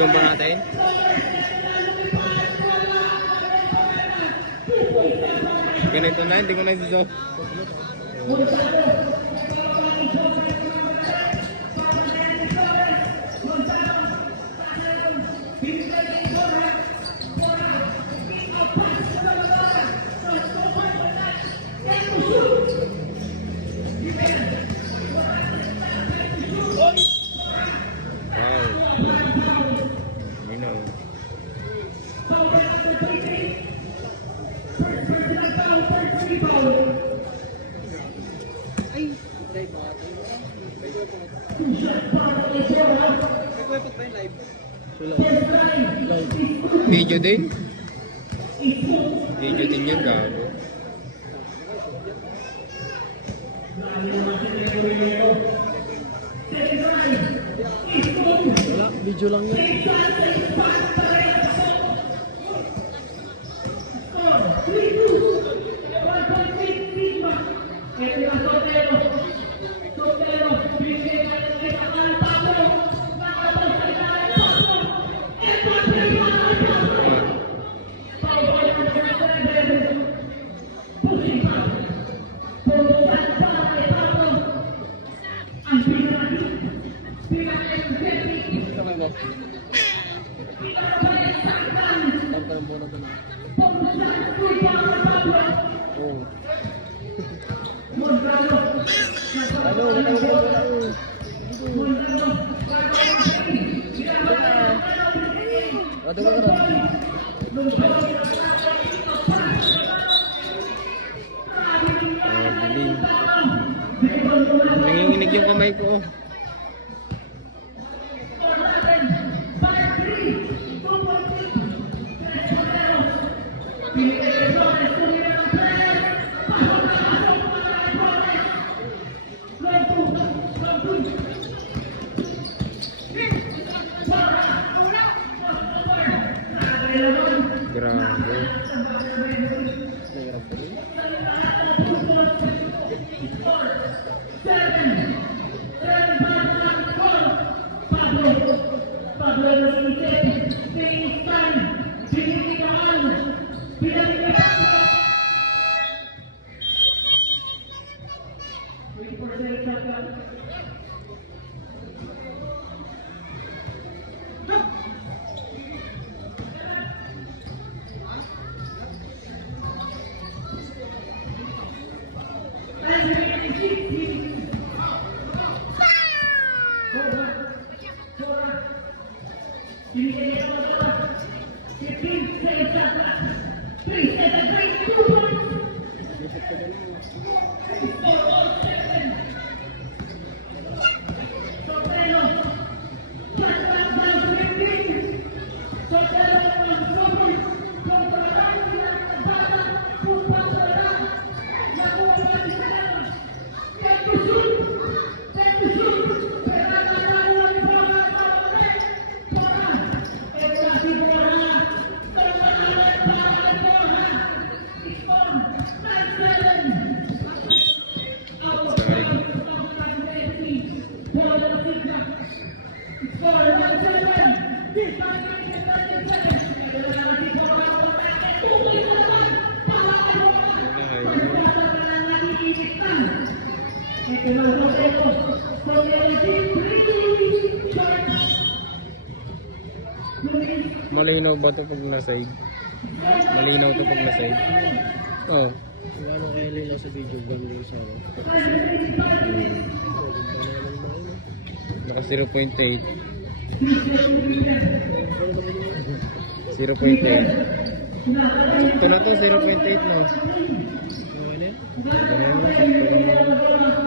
Zoom ba natin? Ganito na, hindi ko na si-zoom. Video din? Video din yan, gago. Wala, video lang yan. Nanginginig yung kamay ko. Malinaw ba ito pag na-side? Malinaw ito pag na-side? Oo. Ano kaya nila sa video gambling sa ako? Naka 0.8. 0.8. Ito na to, 0.8 mo. Okay na yun? Ganyan mo, sakto lang.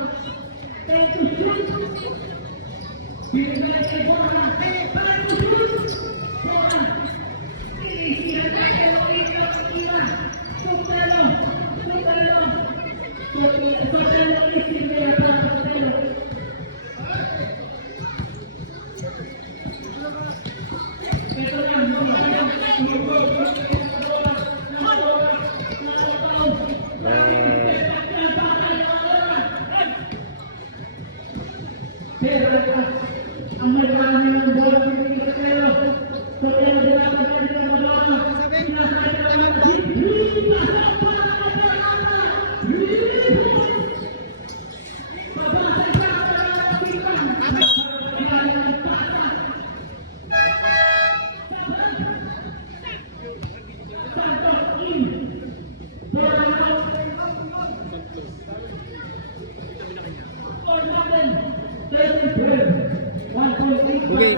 Okay.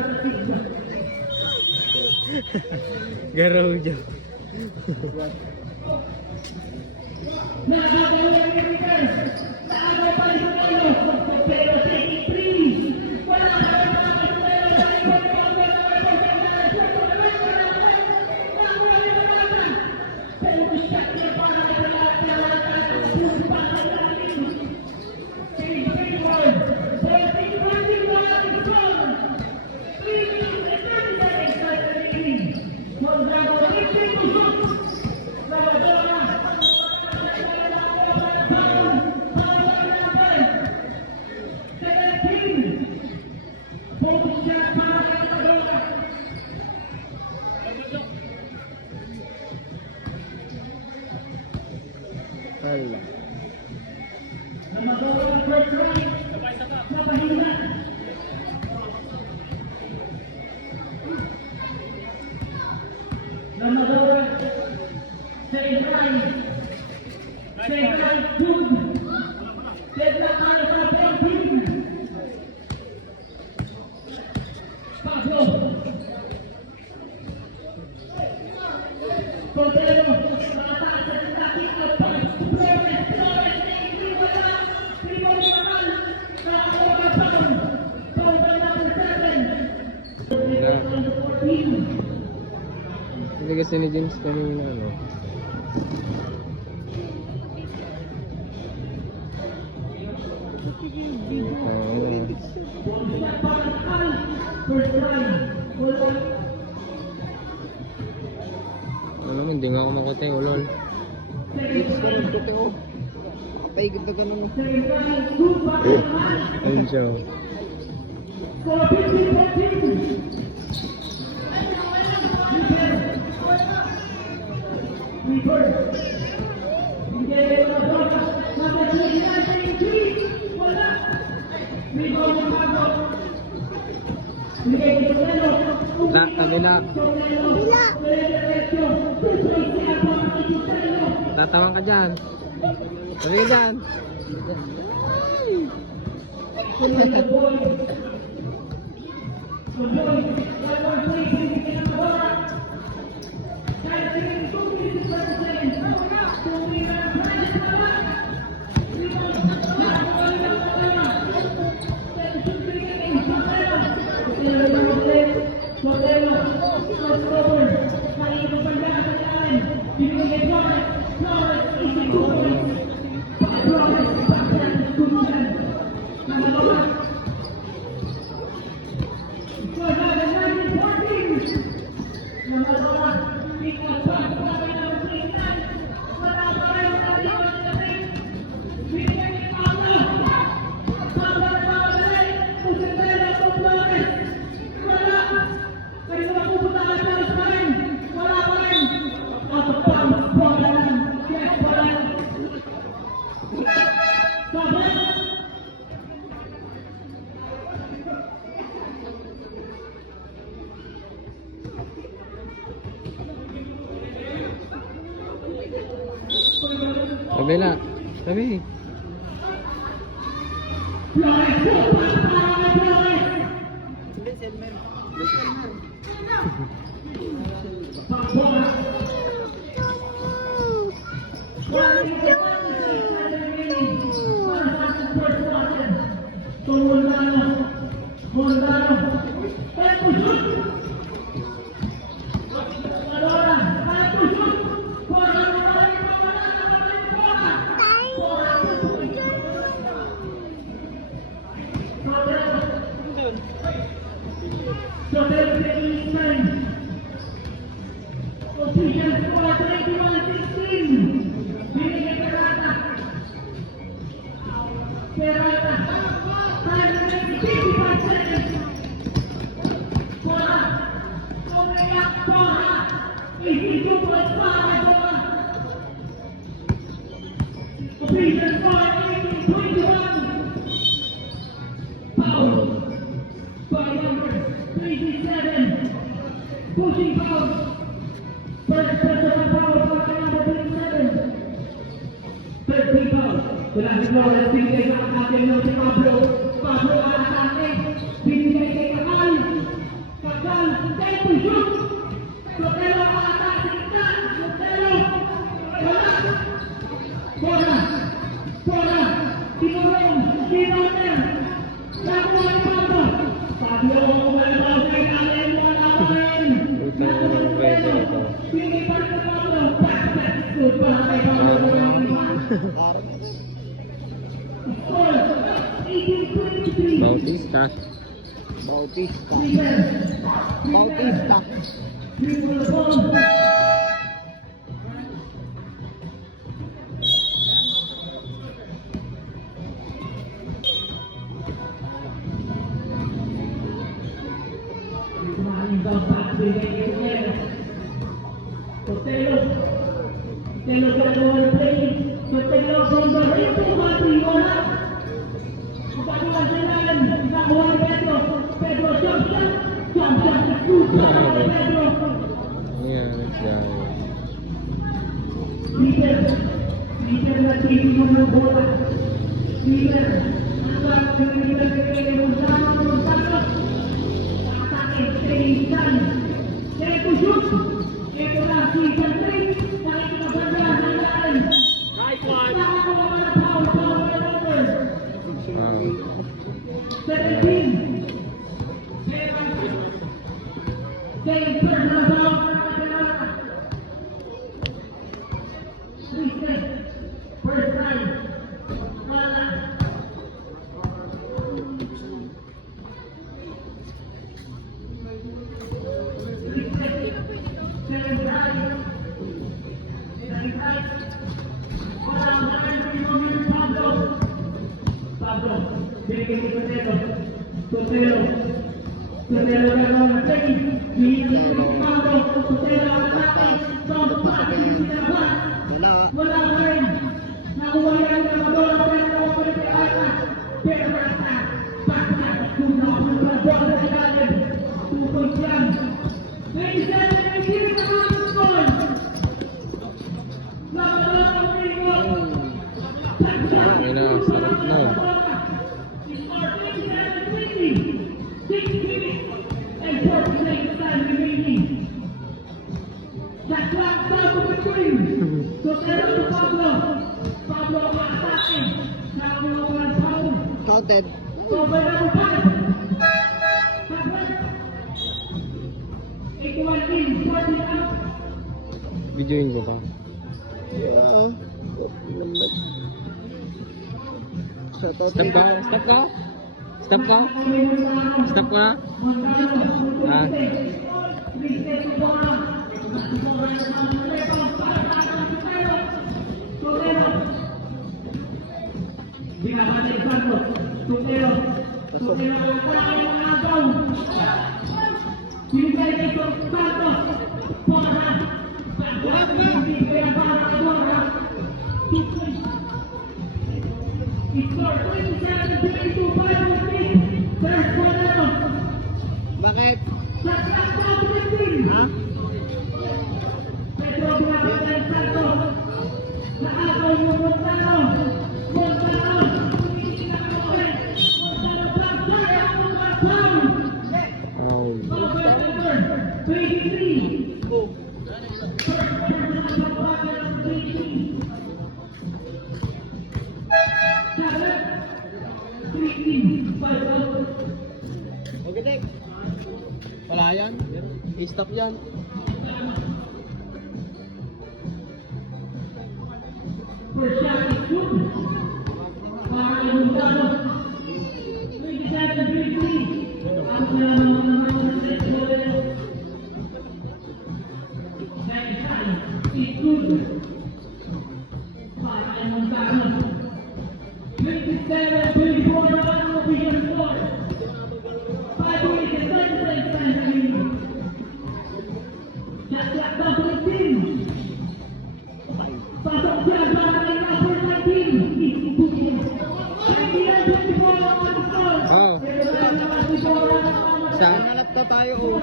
Garaw dyan. Hala. Hindi kasi ni James kanina, ano? Ano naman, hindi nga ako makutay, ulol. Paigod na ganun mo. Ayun siya. Kabila. Tatawang ka dyan. Sabi ka dyan. Kabila. Sabi. Pushing power. First personal power para kay number 27. Third people. Berhasil oleh binigay sa atin ng si Pablo. Pablo ang atake. Binigay kay Kakal. Kakal. Kay Pusyuk. Sotelo ang atake. Sotelo. Wala. Bola. Bola. Tinurong. Tinoner. Nakuha ni Pablo. Pablo ang umalaw kay Allen. Puto ng reso ito. Bautista. Bautista. Bautista. Sotelo gagawa ng play. Sotelo from the ring to Matriola. Gagawa sila yan. Gagawa ni Pedro. Pedro jump shot. Jump shot. Shoot para kay Pedro. Ayan, nagsayo. Peter. Peter na titignan ng bola. Peter. Hanggang pinilitan kay Gonzalo. Atake. Kay San. Kay Pusyuk. Ito lang si San Trin. Wow. 17. Game personal foul. First time. Pablo, binigay ni Sotelo. Sotelo gagawa ng play. Binigay ni Pablo. Sotelo ang atake. From back in the back. Wala pa rin. Nakuha niya ang bola. Pero nakuha niya ang bola. Pero nasa. Backpack. Kung nakuha ang bola sa ilalim. 2 points yan. 27. May sino na mga score. Nakawala ang free ball. Ay na, sarap na. Counted. Videoin ko pa. Yeah. Stop ka? Stop ka? Stop ka? Stop ka? Ah. Bakit? Ha? Oh. Mag-stop yan. First shot is good. Para kay Montano. 27-3. Ang naman ng set ball. Second shot is good. Para kay Montano. 27-24 naman ang official score. 5 minutes and 30 seconds remaining. Shot clock down to 18. Pasok siya para kay number 19. 19-24 ang mga score. Oo. Isa. Nanap na tayo, oh.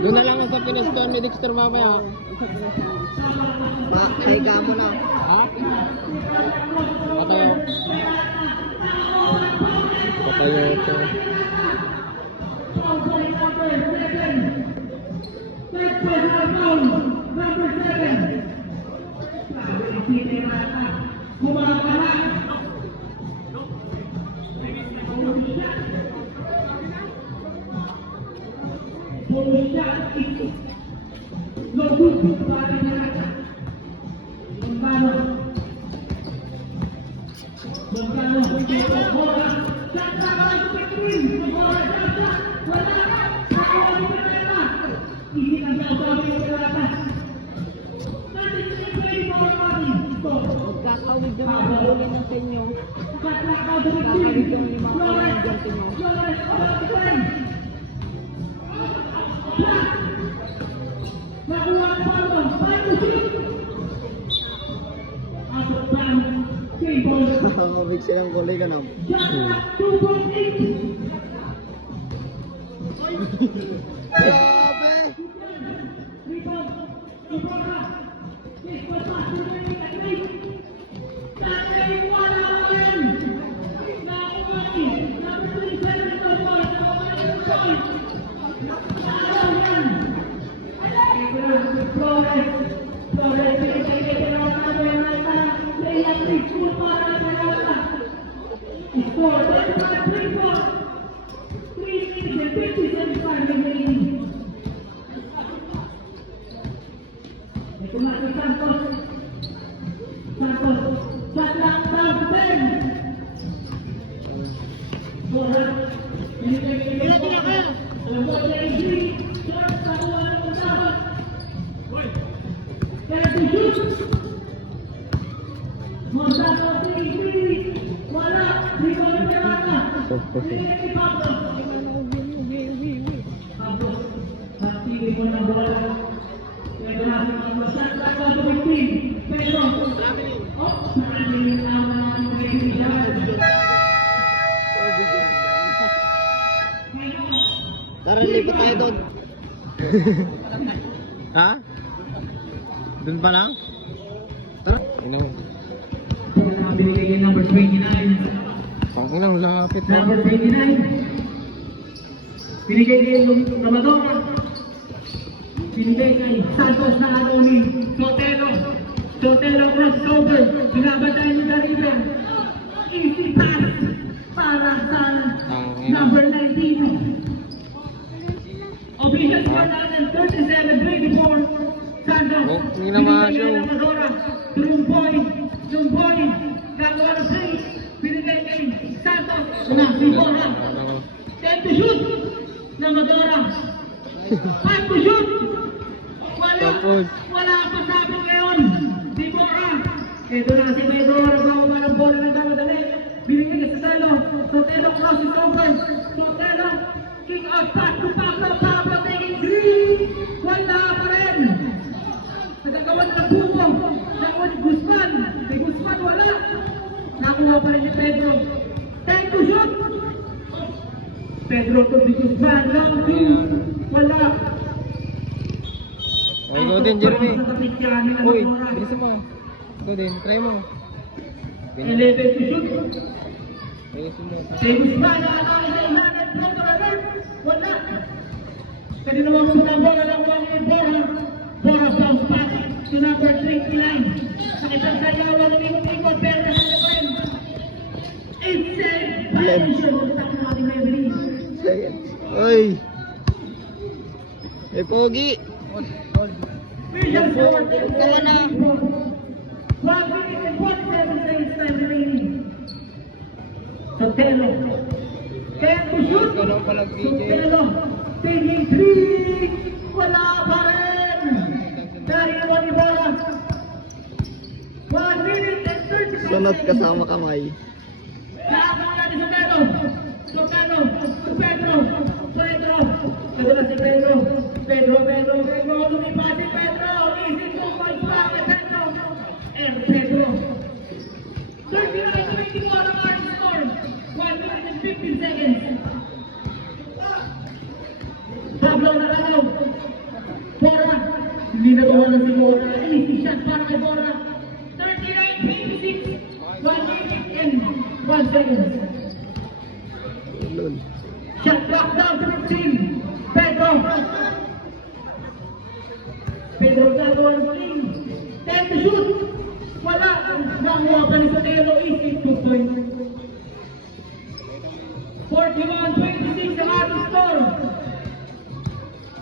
Doon na lang sa pinascore ni Dexter mamaya. Higa mo na. Ha? Patayo. Patayo ito. Magkakawid yung mga huli ng senyo. Kakawid yung mga estudyante mo. Mabig silang kulay ka na. Grabe! Tara, lipat tayo doon. Ha? Doon pa lang? Tara. Ino. Binigay number 29. Panginang lapit na. Number 29. Binigay kay Ramadona. Binigay kay Santos na Anoni. Sotelo crossover. Binabatay ni Garibe. Easy pass para sa number 19. Official score natin 37-24. Santos. Hindi na ma-show. Binigay kay Ramadona. Yung boy. Gagawa play. Binigay kay Santos. Bibora. 10 to shoot. Ramadona. 5 to shoot. Wala pa sabi ngayon. Bibora. Ito na si Bibora. Gawa ng bola ng damadali. Binigay kay Sotelo cross is over. Sotelo. Kick out pass to Pablo. Taking 3. Wala pa rin. Nagagawa ng buko. Nagawa ni Guzman. Kay Guzman wala. Nakuha pa rin ni Pedro. Time to shoot. Pedro to di Guzman. Long two. Wala. Okay, go din, Jeremy. Uy, bilisan mo. Go din, try mo. 11 to shoot. Bilisan mo. Kay Guzman. Wala. Pwede naman mo ng bola ng Bora bounce pass to number 29. Sa isang sayawan ng ikot-ikot, pero nasa naman. It's a violation of the technology memory. Oy! Eh, Pogi! Vision forward. Tama na. 1 minute and 47 seconds time remaining. Sotelo. Kaya to shoot. Ikaw lang pala, BJ. Sotelo. Taking 3. Wala pa rin. Dahil naman ni bola. 1 minute and 30 seconds. Sunod kasama kamay. Nakakang natin Sotelo. Sotelo. Pedro. Pedro. Ito na si Pedro. Pedro. Lumipas si Pedro. Easy 2 points pa kay Pedro. And Pedro. 39-24 ang ating score. 1 minute and 15 seconds. Pablo Narano. Bora. Hindi na gawa ng si Bora. Easy shot para kay Bora. 39-26. 1 minute and 1 second. Shot clock down to 15. Pedro. Pedro gagawa ng sling. 10 to shoot. Wala. Nakuha pa ni Sotelo. Easy 2 points. 41-26 ang ating score.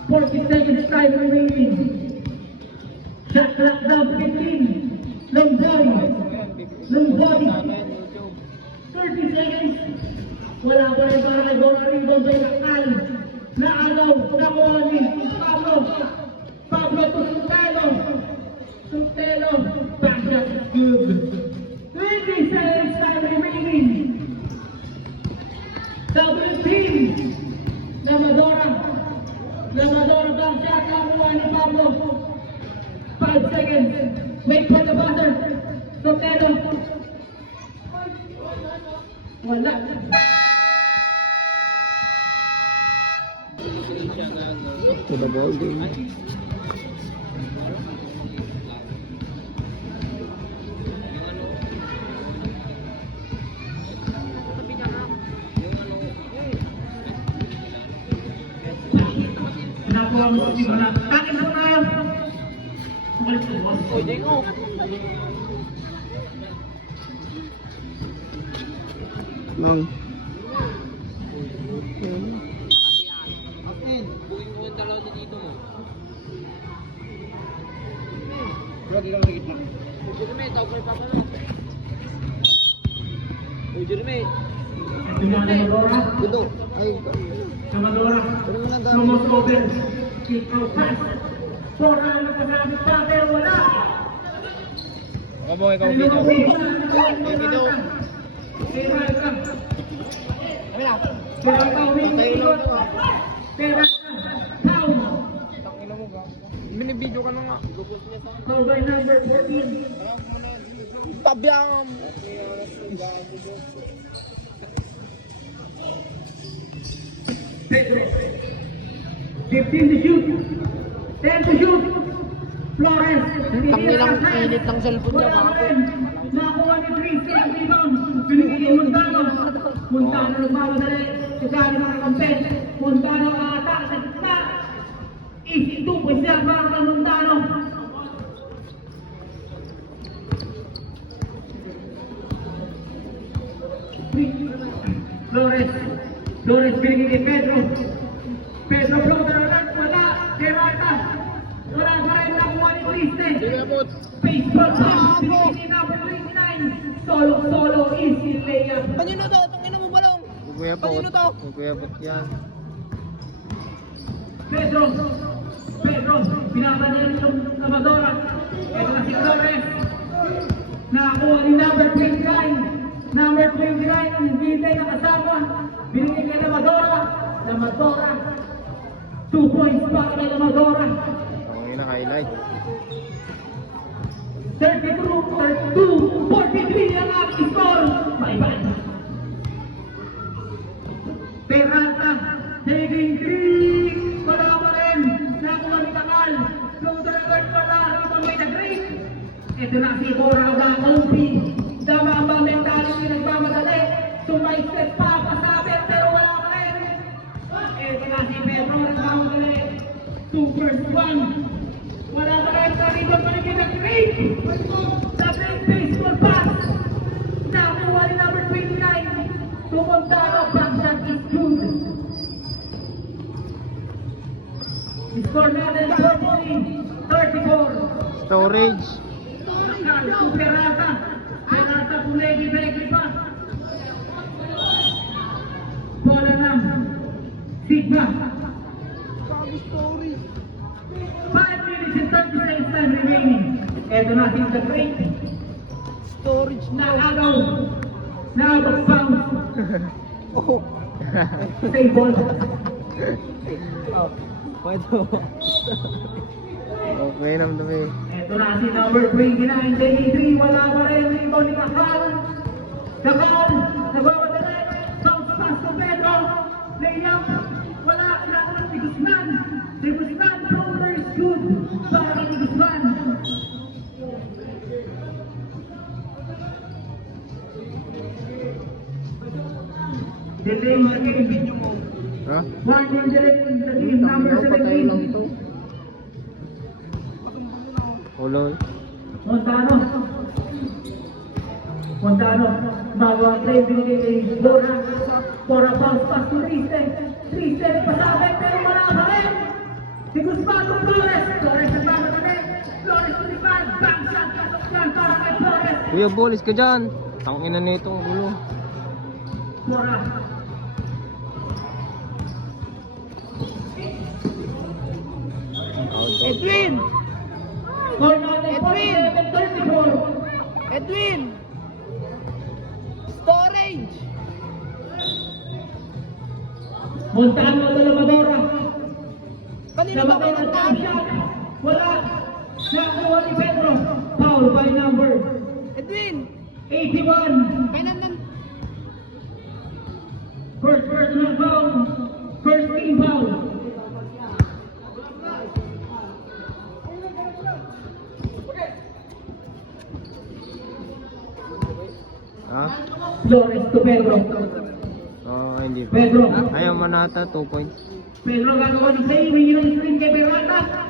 40 seconds time remaining. Shot clock down to 15. Long body. 30 seconds. Wala pa rin para kay Bora Ribon sa Nakal. Naalaw. Nakuha ni Pablo. Pablo to Sotelo. Sotelo. Back shot is good. 20 seconds time remaining. Double team. Lamadora. Back shot. Nakuha ni Pablo. 5 seconds. Wait for the buzzer. Sotelo. Wala. To the ball game. Nakuha mo si Bora. Kakin mo tayo. Umalis ko, boss. Lang. Ito na Lamadora. Ito. Ay, Lamadora. Lumos over. Kick out pass. Bora na kasabit pa, pero wala. Kabong ikaw video. Video. Binibidyo ka na nga. By number 14. Tabyang. 15 to shoot. 10 to shoot. Flores. Nilang init ng cellphone niya, baka. Nakuha ni Tristan ang rebound. Binigay Montano. Montano nagmamadali. Sugari mga kampet. Montano ata sa gitna. Easy 2 points yan para kay Montano. Flores binigay kay Pedro. Pedro floater lang. Wala. Derata. Wala pa rin nakuha ni Tristan. Baseball pass. Binigay ni number 29. Solo. Easy layup. Kanino to? Tangina mo balong. Kuya po. Kanino to? Kuya po yan. Pedro, binabanyan itong Amadora. Ito na si Flores. Nakakuha ni number 29. Number 29, ang hindi na kasama. Binigay kay Amadora. 2 points para kay Amadora. Okay na, highlight. 43 ang aking score. Bye-bye. Peralta, taking 3. Wala pa rin. Nakuha ni Takal. Floater wala. Habang may nag-break. Ito na si Bora Bacopi. Tama ba mentality nagmamadali? Sumay-step pa, pasabi, pero wala pa rin. Ito na si Pedro nagmamadali. 2 versus 1. Wala pa rin. Ibang paligid ng great. The great baseball pass. Nakuha ni number 29. Tumunta ang backshot is good. Score natin 34. Storage. Peralta. Peralta pulegi pa. Bola na. Sigma. 5 minutes and 30 seconds time remaining. Eto na si the break. Storage Na agaw. Na out of bounds. Oh. Stay ball. Oh. Pwede. Okay naman dumi. Eto na si number 29, J3. Wala pa rin yung rebound ni Kakal. Kakal. Nagwawadala. Bounce pass to Pedro. Layup. Wala. Kailangan si Guzman. Si Guzman. Floater is good. Para kay Guzman. Delay sa game. Ha? Warning delay sa game. Number Patay lang 17. ito. Ulol. Montano. Bago ang play, binigay kay Bora. Bora bounce pass to Trise. Trise, pasabit, pero wala pa rin. Si Guzman Flores. Flores ang tama kami. Flores to the ball. Bang shot, pasok yan para kay Flores. Kuya, bolis ka dyan. Tangina nito ang ulo. Bora. Edwin! Score natin, 47-34. Edwin! Storage! Montano de la Madora. Kanina ba kayo Jump shot. Wala. Nakuha ni Pedro. Foul by number Edwin! 81. Kailan First personal foul. First team foul. Ha? Flores to Pedro. Oo, hindi pa. Pedro. Ayaw manata, 2 points. Pedro gagawa ng save. Wingi ng screen kay Berata.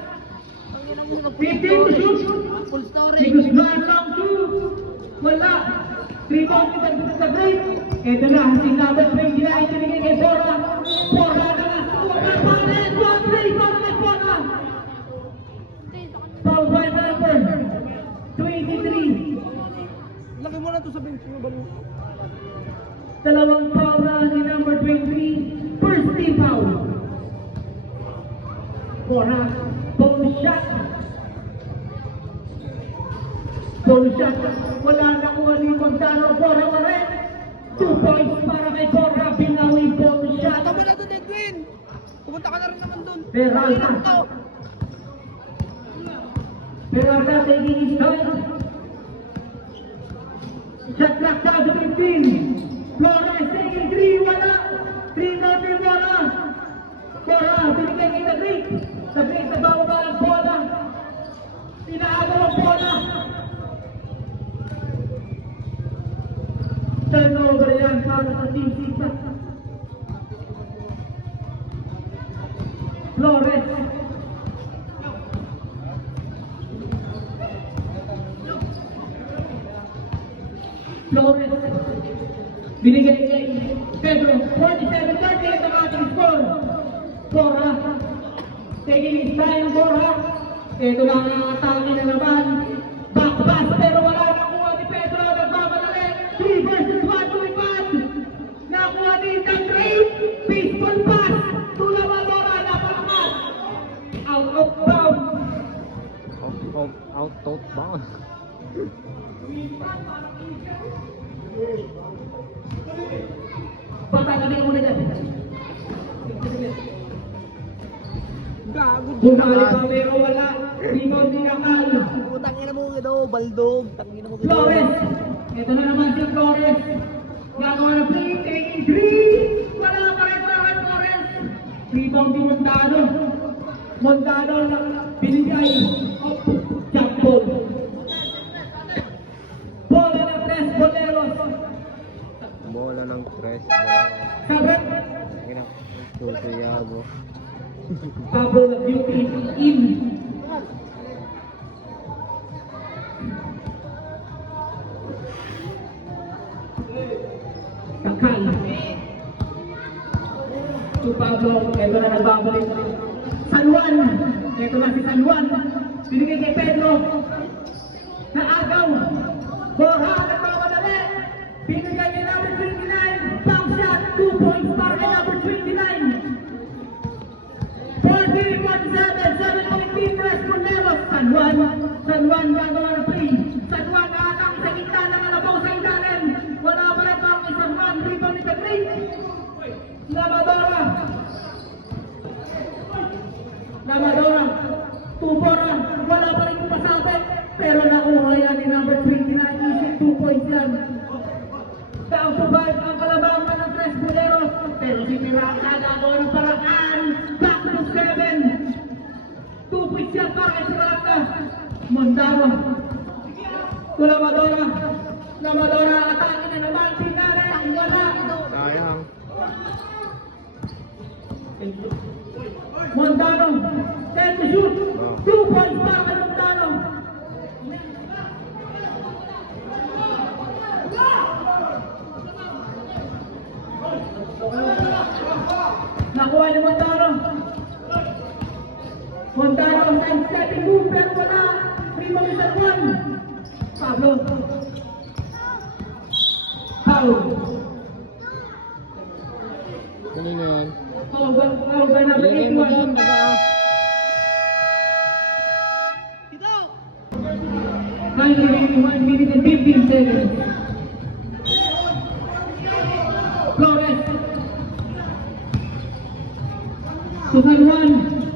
15 to shoot. full Si storage? Guzman lang 2. Wala. 3 points sa break. Ito na. Si number 29. Sinigay kay Bora. Bora na na. One play. Para kay Bora. Foul by number 23. Laki mo na to sa bench mo ba? Dalawang foul na si number 23. First team foul. Bora. Bonus shot. Bonus shot. Wala nakuha ni Montano. Bora pa rin. 2 points para kay Bora. Binawi bonus shot. Tama na doon, Edwin! Pupunta ka na rin naman doon. Peralta. Ito. Peralta taking his time. Shot clock down to 15. Flores taking 3. Wala. 3 number Bora. Bora. Binigay kay Tabrik. Tabrik sa bawaba ng bola. Inaagaw ang bola. Turnover yan para sa Team Sita. Flores. Flores. Binigay kay Pedro. 47-38 ang ating score. Bora. Taking his time, Bora. Ito lang ang atake na naman. Back pass, pero wala nakuha ni Pedro. Nagmamadali. 3 versus 1 to ibad. Nakuha ni Tandre. Baseball pass. Tulawa Bora. Napakangat. Out of bounds. Out bound. Patay kami muna dyan. Gago. Bumali pa pero wala. Rebound ni Kakal. Putang ina mo ito, baldog. Tangina mo ito. Flores. Ito na naman si Flores. Gagawa ng play. Taking 3. Wala pa rin para kay Flores. Rebound ni Montano. Montano na binigay. Up. Jump ball. Bola ng Tres Boleros. Bola ng press. Sabat. Ina, susuyabo. Pablo beauty in. to Pablo. Ito na nagbabalik. San Juan. Ito na si San Juan. Binigay kay Pedro. Naagaw. Borja nagmamadali. Binigay kay number 29. Pang shot. 2 points para kay number 29. 40-47. 7-15 rest for Neros. San Juan. San Juan gagawa ng play. San Juan aatake sa gitna ng alabaw sa ilalim. Wala pa rin para kay San Juan. Rebound ni Tagrin. Lamadora. Lamadora. Tubora. Wala pa rin pumasabit. Pero nakuha yan ni number 29. Easy 2 points yan. Down to 5 ang kalabaw ng Tres Buleros. Pero si Miranda gagawa ng paraan. Back to 7. 2 points yan para kay Miranda. Mondaro. To Lamadora. Lamadora atake na naman. Pinare. Wala. Sayang. Mondaro. 10 to shoot. 2 points para kay Mondaro. Nakuha ni Mondaro. Mondaro ang side-stepping move pero wala. Rebound ni San Juan. Pablo. Foul. Kanina yan. Foul by number Ilagay mo dyan. 81. Baba. 9:81 minutes and 15 seconds. Flores. So San Juan,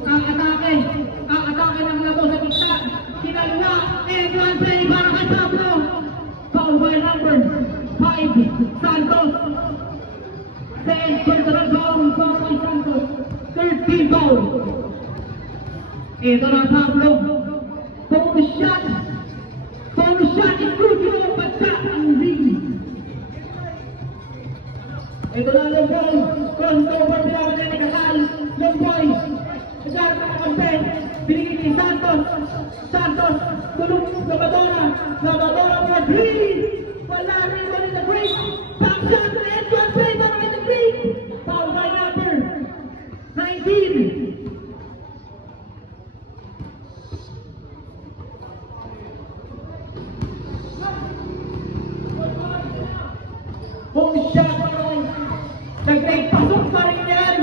ang atake ng labo sa gitna. Kinalula, and one play para kay Pablo. Foul by number 5, Santos. Second personal foul para kay Santos. 13 foul. Ito na Pablo. Bonus shot. Bonus shot is good. Yung pagka ang ring. Ito na yung ball. Crossover pinakagay ni Kasal. Yung boy. Nagkaroon na kampen. Binigay ni Santos. Santos. Tulong Lamadora. Lamadora for 3. Wala rin wala na break. Back shot. And one play para kay the break. Foul by number 19. Home shot pa rin. Nag-break. Pasok pa rin yan.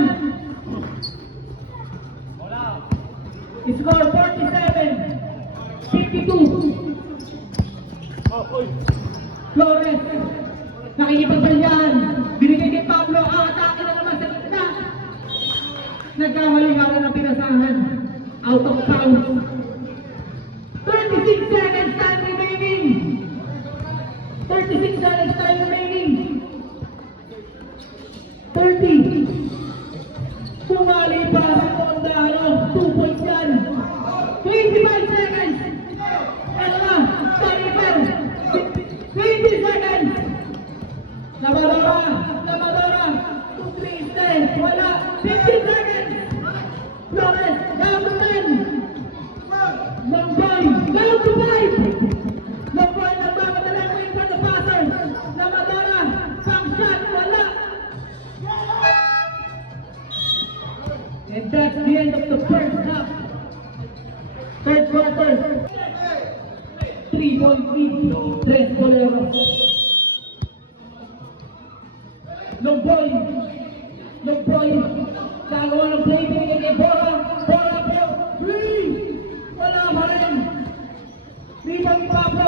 Score 47-52. Flores. Nakikipagbalyan. Binigay kay Pablo. Atake na naman sa gitna. Nagkahali-hali ng pinasahan. Out of bounds. 36 seconds time remaining. 36 seconds time remaining. 30. Sumali pa sa Mondaro. 2 points yan. 25 seconds. Ito na. 20 seconds. Lamadora. Lamadora. 2-3 stay. Wala. 15 seconds. Flores. Down to 10. Longboy. Down to 5. Longboy. Nagmamadala. Wait for the passer. Lamadora. Pang shot. Wala. And that's the end of the first half. Third quarter. 3-point lead. Tres Boleros. Longboy. Longboy. Gagawa ng play. Binigay kay Bora. Bora po. 3. Wala pa rin. Rebound ni Pablo.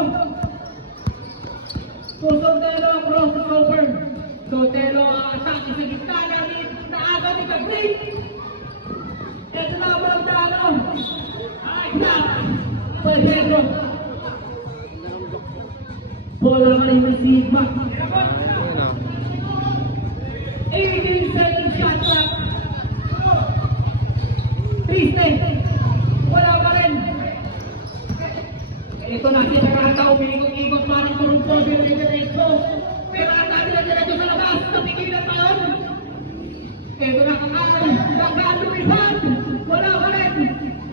So Sotelo ang crossover. Sotelo ang atake sa gitna namin. Naagaw ni Kabrik. Ito na ang Mondaro. Block. Pedro. Bola ka rin receive back. Ayun na. 18 seconds shot clock. Triste. Wala pa rin. Ito na si Peralta. Umiikot-ikot parang kurumpo. Diretso. Peralta diretso sa labas. Napigilan pa yun. Ito na Kakal. Kakal lumipad. Wala pa rin.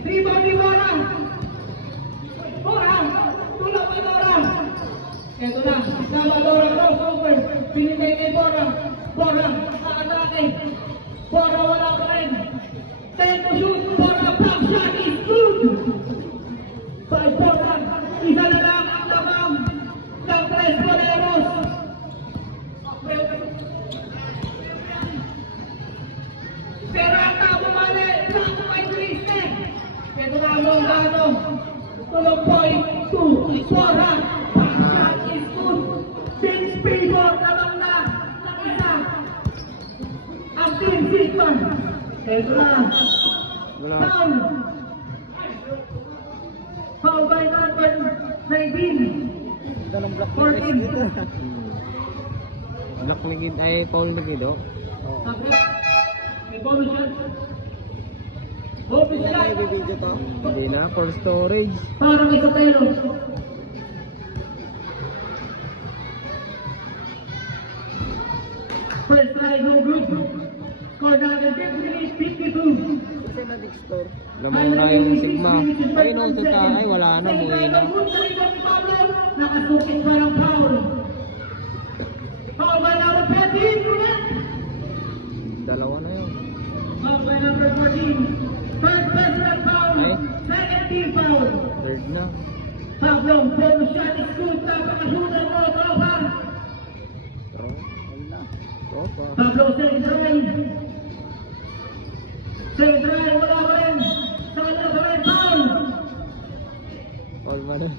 Rebound ni Bora. Bora. Tulong kay Bora. Ito na. Lamadora crossover. Pinitay kay Bora. Bora. Aatake. Bora wala 10 to shoot for a pump shot is good. 5 for one. Isa na lang ang lamang ng Tres Boleros. Pero ang tabo mali, black white Triste. Ito na ang Longano. Tulong point, 2, 4, pump shot is good. Vince Pivot lamang na ng isa. Ang team Victor. Ito na. Wala. Foul. Foul by number 19. Dalawang black 14. Black na gid ay Paul na gid oh. May bonus yan. Open shot. Hindi na for storage. Para may Sotelo. First try, no good. Score natin 58-52. Lamang na yung Sigma. Ay no, ito ay wala na, buhay na. Nakasukit pa ng foul. Foul by number 14. Dalawa na yun. Foul by number 14. Third personal foul. Ay. Second team foul. Third na. Pablo, bonus shot is good. Napakasunan mo, tropa. Throw. Tropa. Pablo, second try. Second try, wala pa rin. Sa kanila pa rin, foul. Paul ba na?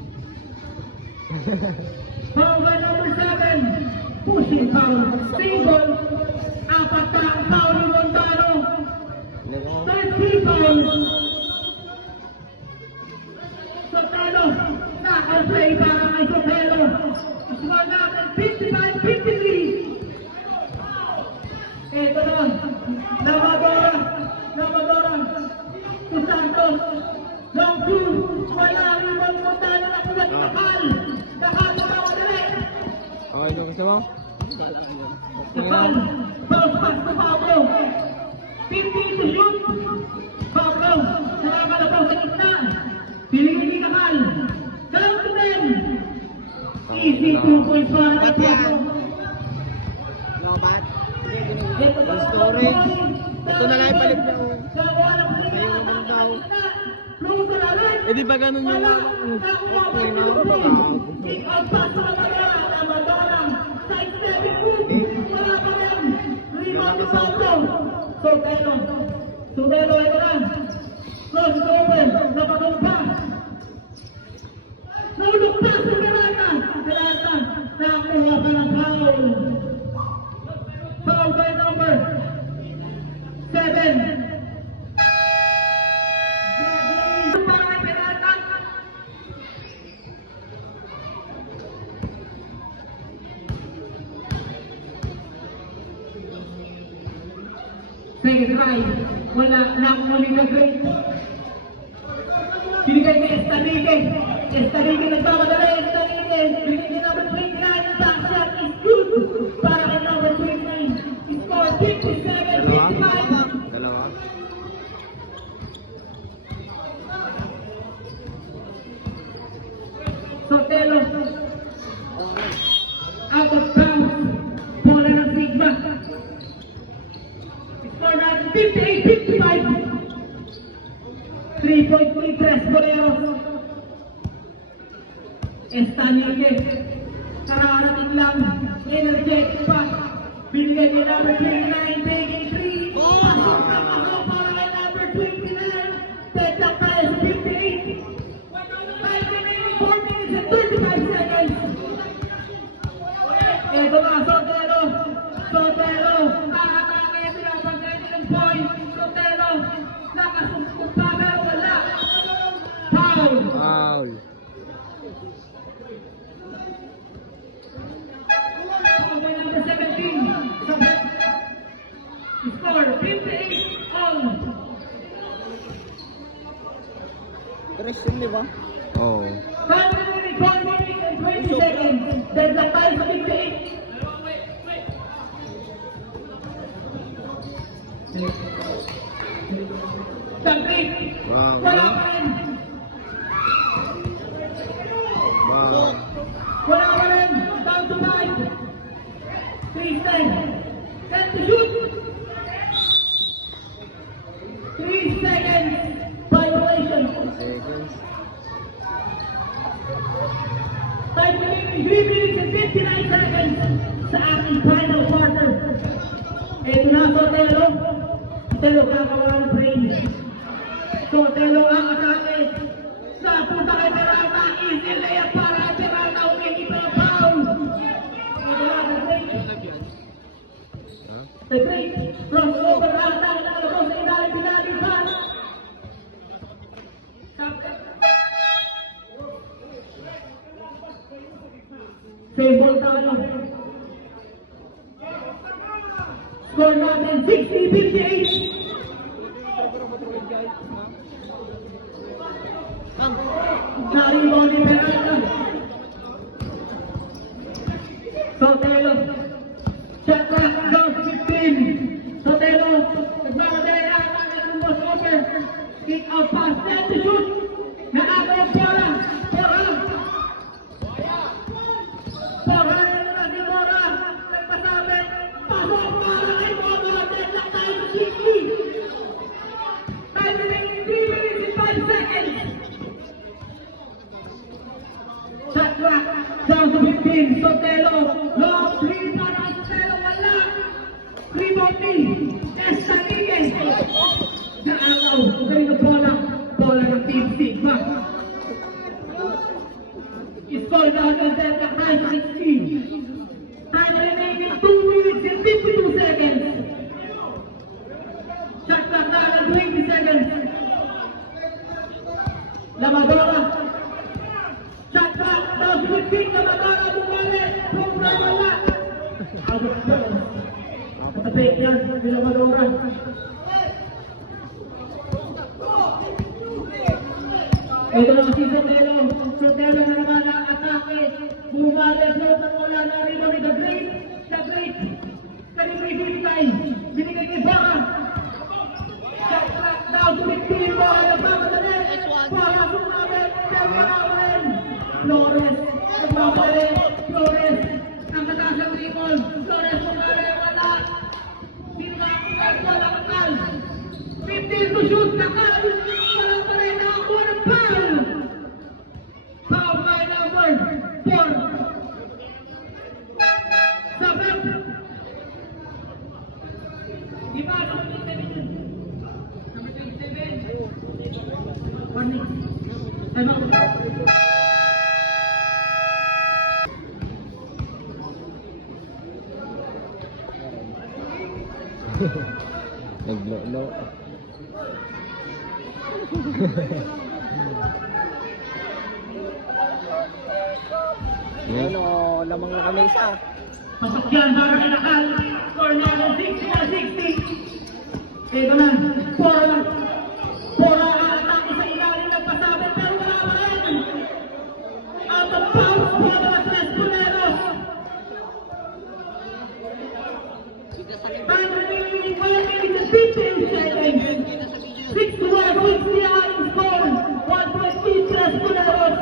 Foul by number 7. Pushing foul. Single. Apat na ang foul ni Montano. Third free foul. Sotelo. Naka-play para kay Sotelo. Score natin 55-53. Ito na. Namadora. To Santos. Long two. Wala rin Montano na kulat nakal. Nakal na madali. Okay, ito gusto mo? Nakal. Bounce pass to Pablo. 50 to shoot. Pablo. Nakakalabaw sa gitna. Piligin ni Nakal. Down to 10. Easy 2 points para kay Pablo. Lobat. Storage. Ito na lang ipalit na. Eh di ba ganun yung Sotelo, ito na. Close is open. Napatumpa. Nulog pa sa Peralta. Nakuha ka ng foul. Foul by number 7. Second try, wala na muling nag-break. Binigay ni Estadike nagmamadali, Estadike, binigay number 29, back shot is good, para kay number 29, score 57-55. Dalawa. Sotelo, out of bounds, bola ng Sigma. Score natin 58-55. 3-point free press, Boleros. Estanique. Kararating lang. Energetic pa. Binigay ni number 29, taking 3. Pasok na pasok para kay number 29. Take up tayo sa 58. 5 remaining, 4 minutes and 35 seconds. Ito na, Sotelo. Nakatake sila pag-ready ng point. Sotelo. Nakasuskot pa pero wala. Foul. Foul. Foul by number 17. Score 58 all. Christian, di ba? Oo. 5 remaining, 4 minutes and 20 seconds. There's a tie sa 58. Tagpik. Wow. Wala pa rin. Wow. Wala pa rin. Down to 9. 3 10. 10 to shoot. 3 seconds violation. Seconds. Time remaining 3 minutes and 59 seconds sa ating final quarter. Ito na, Sotelo. Sotelo, kakawala ng brain. Sotelo ang atake. Sa punta kay Peralta, easy layup para Peralta, hindi pa yung foul. Ha? The great crossover ang atake na kalabos sa ilalim pinali pa. Same ball tayo. Score natin 60-58. Naribaw ni Peralta. Sotelo. Shot clock down to 15. Sotelo. Nagmamadera ang naglumbos over. Kick out pass. Set to shoot. Nakagawa Bora. Bora na si Bora. Nagpasabi. Pasok para kay Bora. Deadlock tayo sa 60. Time remaining 3 minutes and 5 seconds. Shot clock down to 15. Sotelo. Long three para Sotelo. Wala. Rebounding. Escaligues. Naalaw. Galing na bola. Bola ng Team Sigma. Score down and then the high 16. Time remaining 2 minutes and 52 seconds. Shot clock down at 20 seconds. Lamadora. Shot clock down to 15. Lamadora bumalik. Program wala. Out of bounds. Kapit yan si Lamadora. Ito lang si Sotelo. Sotelo na naman ang atake. Bumalik sa utang wala na rin ni The Great. The Great. Kanipin time. Binigay kay Bora. Shot clock down to 15. Bora nagmamadali. Bora sumabit. Nagmamadali. Flores. Nagmamadali. Flores. Ang mataas ng dribble. Flores sumabit. Wala. Sinakot. Wala kakal. 15 to shoot. Kakal. Walang pa rin ang unang foul. Foul by number 4. Sabep. Diba? Number 27. Warning. Time out. Naglo-lo. Ano, lamang na kami isa. Pasok yan, Darwin Nakal. Score niya ng 60-60. Ito na, Pora lang. Pora atake sa ilalim ng pasabi, pero wala pa rin. Out of bounds, Pora ng Esconeros. Time remaining 1 minute and 15 seconds. 6-1 points niya ang score. 1 point each Esconeros.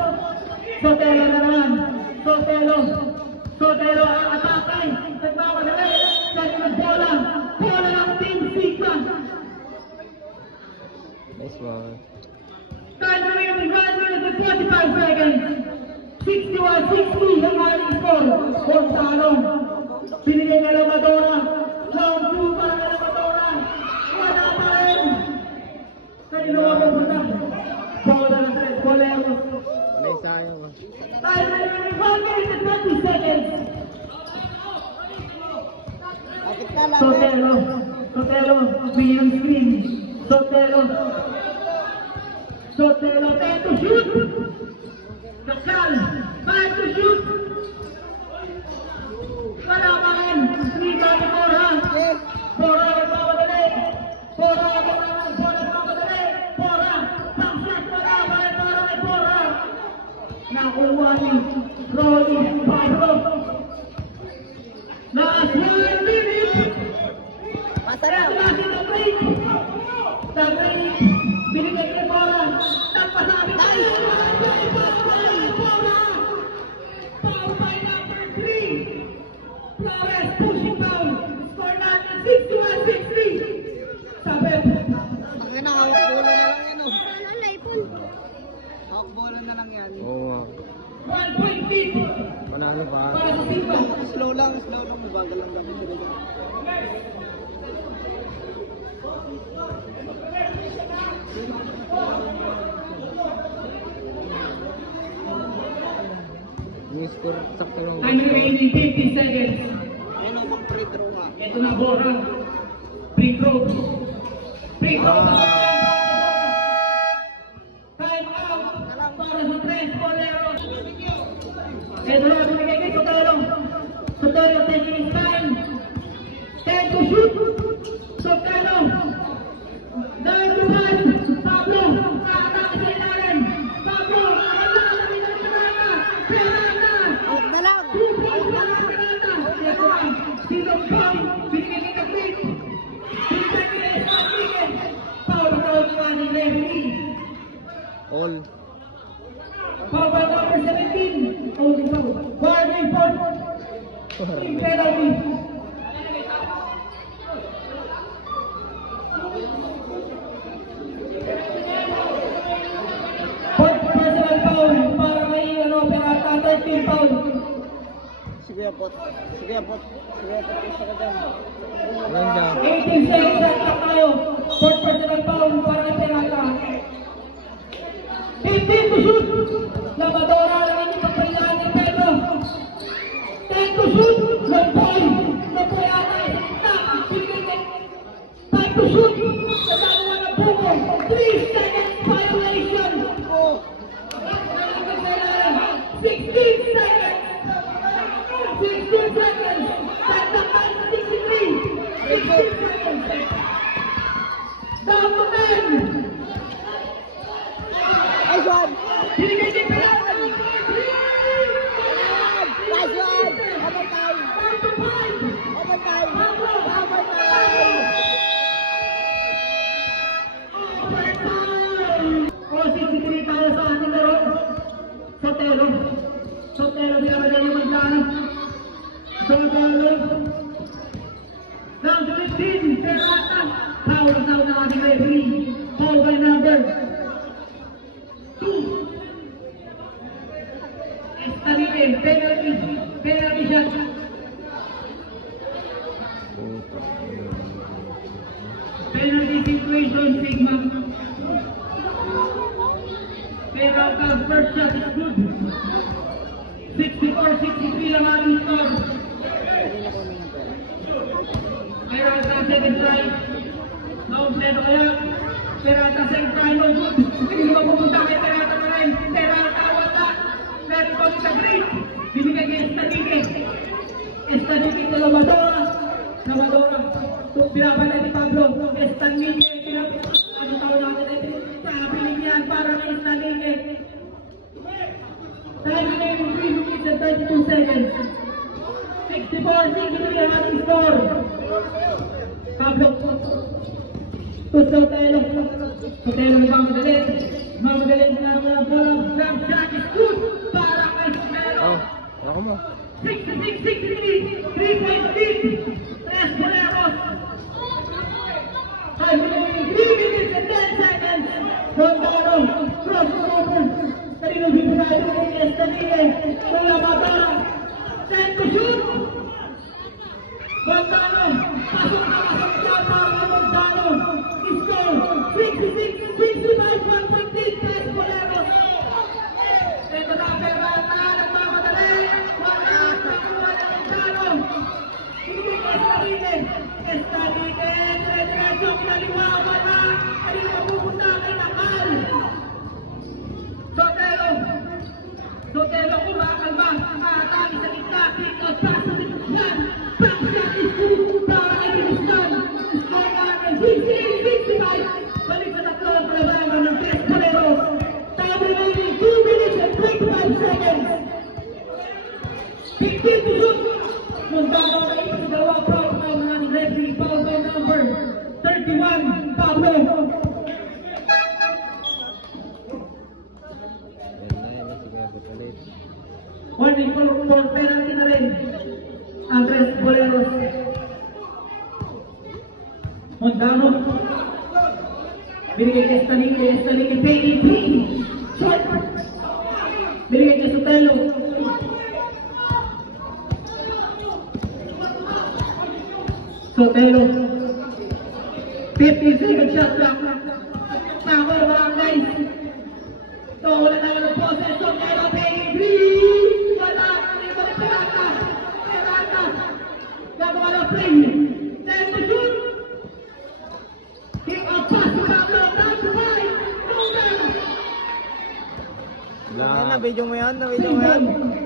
Sotelo na naman. Sotelo. Sotelo ang atake. Nagmamadali. Sali ng bola. Bola ng Team Sigma. Nice one. Time remaining 1 minute and 45 seconds. 61-60 ang ating score. Gonzalo. Binigay na Lamadora. Round 2 para na Lamadora. Wala pa rin. Sali na wag ang punta. Bola na sa Esconeros. May sayang. Time remaining 1 minute and 20 seconds. Sotelo. Sotelo. Beyond screen. Sotelo. Sotelo. 10 to shoot. Lokal. 5 to shoot. Wala pa rin. 3 ba ni Bora? Bora nagmamadali. Bora nagmamadali. Bora. Pang-shot. Wala pa rin para kay Bora. Nakuha ni Ronnie Pablo. Last 1 minute. Ito na si The Great. The Great. Binigay kay Bora. Nagpasabi tayo. Bora. Foul by number 3. Flores pushing down. Score natin 61-60. Sabi. Ang ginagawa score. Sakto lang. Time remaining 50 seconds. Ito na, Bora. Free throw. Free throw. Time out para sa Tres Boleros. Ito na, binigay kay Sotelo. Sotelo taking his time. 10 to shoot. Sotelo. 9 to 1. Pablo. Kakatake sa ilalim. Pablo. Wala na pinagpinaka. Perata. Dalang! Sinong Pong. Binigay kay Kapit. Binigay kay Escalante. Paul Paul ni referee. All. Foul by number 17. Holding foul. Warning for team penalty. Personal foul para kay Perata, 13 foul. Sige, Apot. Sige, Apot. Sige, Apot. Isa ka dyan. Ganda. 18 seconds shot clock tayo. Fourth personal foul para kay Perata. 15 to shoot. Labadora lang yung kapalilaan ni Pedro. 10 to shoot. Lampoy. Lampoy ata isa kita. Time to shoot. Nagagawa ng buko. 3 seconds violation. 16 seconds. 16 seconds. That's the time to 63. 16 seconds. Down to 10. Nice one! Binigay kay Perata. Nice one! Overtime! Overtime! Overtime! Sisipili tayo sa ating laro. Sotelo. Sotelo binabagay yung magdaan. Sotelo. Down to 15. Perata. Foul na foul ng ating referee. Foul by number 2. Escalante. Penalty. Penalty shot. Penalty situation, Sigma. Peralta's first shot is good. 64-63 lang ating score. Peralta second try. Naumpleto kaya. Peralta second try, no good. Hindi mo pupunta kay Peralta pa rin. Peralta wala. Meron ko sa green. Binigay kay Estadike. Estadike na Lamadora. Lamadora. Pinapalay ni Pablo. Estadike. Ano tawag natin ito? Kapiling yan para kay Estadike. Time remaining 3 minutes and 32 seconds. 64-63 ang ating score. Pablo. To Sotelo. Sotelo magmamadalit. Mamadalit na ang bola. Grab shot is good para kay Sotelo. Oh, ako mo. 66-63. 3-point lead. Tres Boleros. Time remaining 3 minutes and 10 seconds. Rondano. Crossover. Kanino bibigay kay Estadike. Lola Matara. 10 to shoot. Rondano. Pasok na pasok siya para kay Rondano. Score. 66-65. 1-point lead. Tres Boleros. Ito na Peralta. Nagmamadali. Wala. Nakuha na Rondano. Hindi kay Estadike. Estadike. Dire-diretso. Kinaliwa. Wala. Kanino pupunta kay Nakal. Sotelo. Sotelo kumakalma. Atake sa gitna. Picos. Pass sa Bilustan. Back shot is good para kay Bilustan. Score natin 68-65. Balik sa tatlo ang labanan ng Tres Boleros. Time remaining 2 minutes and 25 seconds. 15 to shoot. Montano na ito sa dalawa. Foul na ng referee. Foul by number 31. Pablo. Yan sige, butalit. Warning for penalty na rin ang Tres Boleros. Montano. Binigay kay Estadike. Estadike PDP. Short. Binigay kay Sotelo. Sotelo. 50-second shot clock. Power mga guys. So, wala na ng possession. Pero PDP. Wala. na-video mo yan? Na-video mo yan?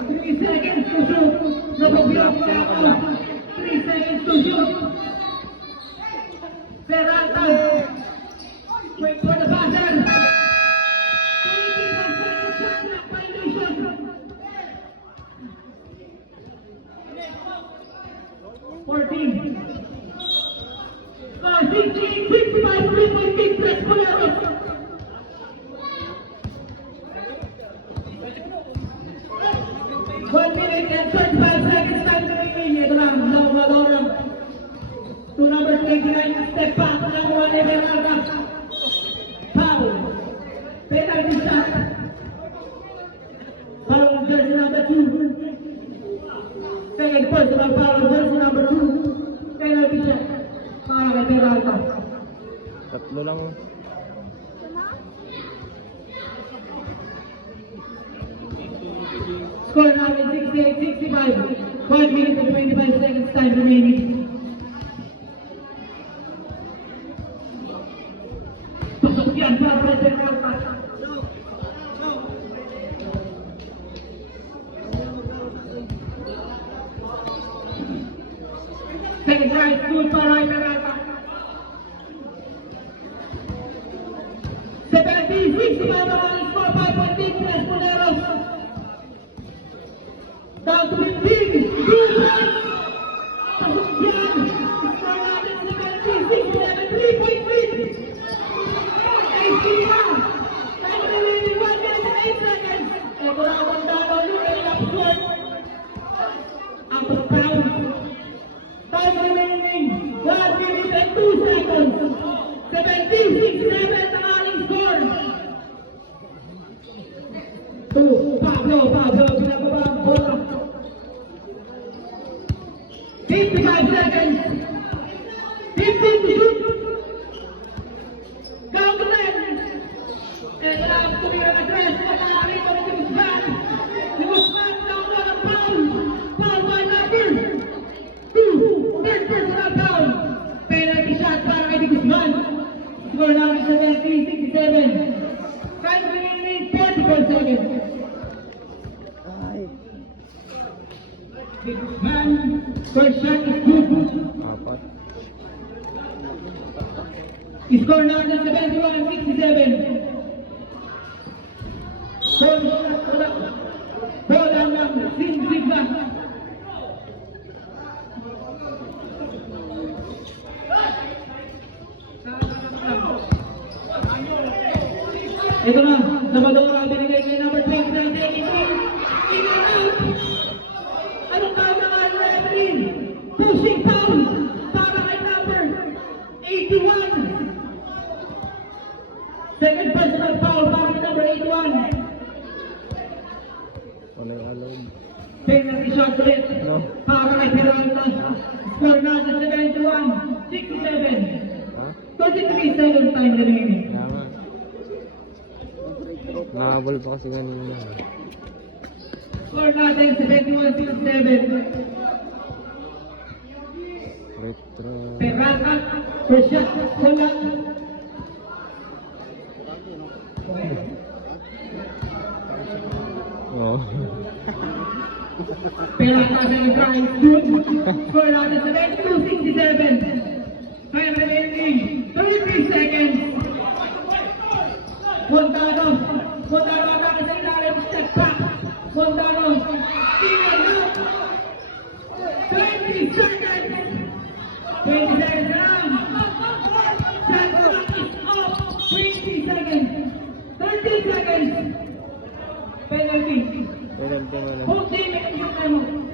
3 seconds to shoot. Nabablock siya ako. 3 seconds to shoot. Peralta. Wait for the buzzer. 14. 16, 65, 3-point kick, press Poleros. 1 minute and 25 seconds time remaining. Ito na, Salvador. To number 29, step back. Number 1, Everalda. Foul. Penalty shot. Foul, jersey number 2. Second personal foul, jersey number 2. Penalty shot. Para kay Peralta. Tatlo lang. Score namin 68-65. 5 minutes and 25 seconds time remaining. Pasok yan para kay Peralta. Second right, good para kay Peralta. 70-65 ang score, 5-point lead, press Poleros. Down to 15, good pass. Pasok yan. Score natin 70-67, 3-point lead. 18 na. Time remaining 1 minute and 8 seconds. Ito na ang Montano, Lurel up score. Out of bounds. Time remaining 1 minute and 2 seconds. 70-67 ang aling score. Pablo, pinababa ang bola. 55 seconds. 15 to shoot. Count to 10. And now, tumira na dress. Pagkakarito na si Guzman. Si Guzman down on a foul. Foul by number 2. Third personal foul. Penalty shot para kay Guzman. Score namin 70-67. Time remaining 44 seconds. Guzman, first shot is good. Apat. Score natin 71-67. First shot wala. Bola ng Sinzigla. Ito na, Salvador, binigay kay number 29, taking in and out. Anong tawag na nga referee? Pushing foul para kay number 81. Second personal foul para kay number 81. Ano yung alawin? Penalty shot ulit No? para kay Peralta. Score natin 71-67. Ha? 33 seconds time remaining. Kaya nga. Nahabol pa kasi ganun. Score natin 71-67. Retro. Peralta, first shot, wala. Oo. Peralta sa drive, good. Score natin 72-67. Time remaining 33 seconds. Montano natin sa ilalim, step back. Montano, in and out. 20 seconds. 20 seconds down. Shot clock is off. 20 seconds. 30 seconds. Penalty. Penalty mo na. Whole team in yung ano.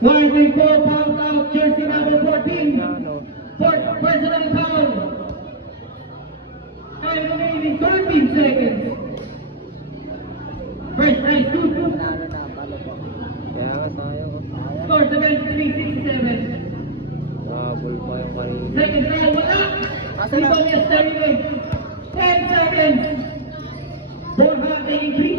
Wide foul out, jersey number 14. Fourth personal foul. Time remaining 13 seconds. First right, two. Kaya nga sayang ko. Score 73-67. Nahabol pa yung kanina. Second round, wala. Ibang yesterday. 10 seconds. Borja taking 3